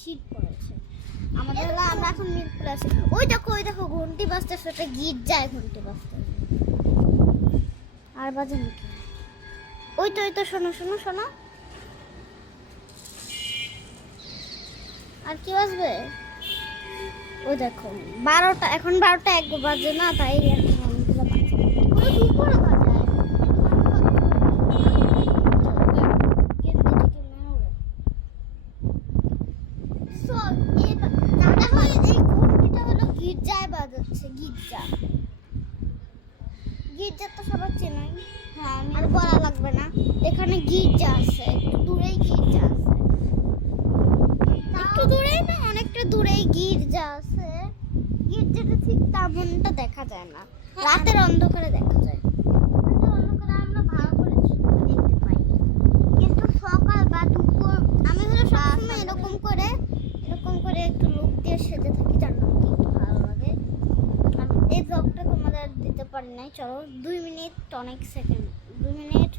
শীত পড়েছে আমাদের। আমরা এখন মিল্ক প্লাসে। ওই দেখো ঘন্টি বাজতেছে, ওটা গিট যায় ঘন্টি বাজতে। আর বাজে নাকি? ওই তো শোনো। আর কি বাজবে? ওই দেখো 12টা, এখন 12টা 1 বাজে না, তাই এখন দুপুরে বাজে। গির্জা তো সবার চেনাই। হ্যাঁ, আর বলা লাগবে না। এখানে গির্জা আছে, একটু দূরেই গির্জা আছে। একটু দূরেই না, অনেকটা দূরেই গির্জা আছে। গির্জাটা ঠিক তেমনটা দেখা যায় না, রাতের অন্ধকারে দেখা যায়। রাতের অন্ধকারে আমরা ভালো করে দেখতে পাই, কিন্তু সকাল বা দুপুর আমি হলো সবসময় এরকম করে একটু লুক দিয়ে সেজে থাকি, জানো কি একটু ভালো লাগে। এই ব্লগটা তোমাদের দিতে পারি নাই। চলো 2 মিনিট অনেক সেকেন্ড, 2 মিনিট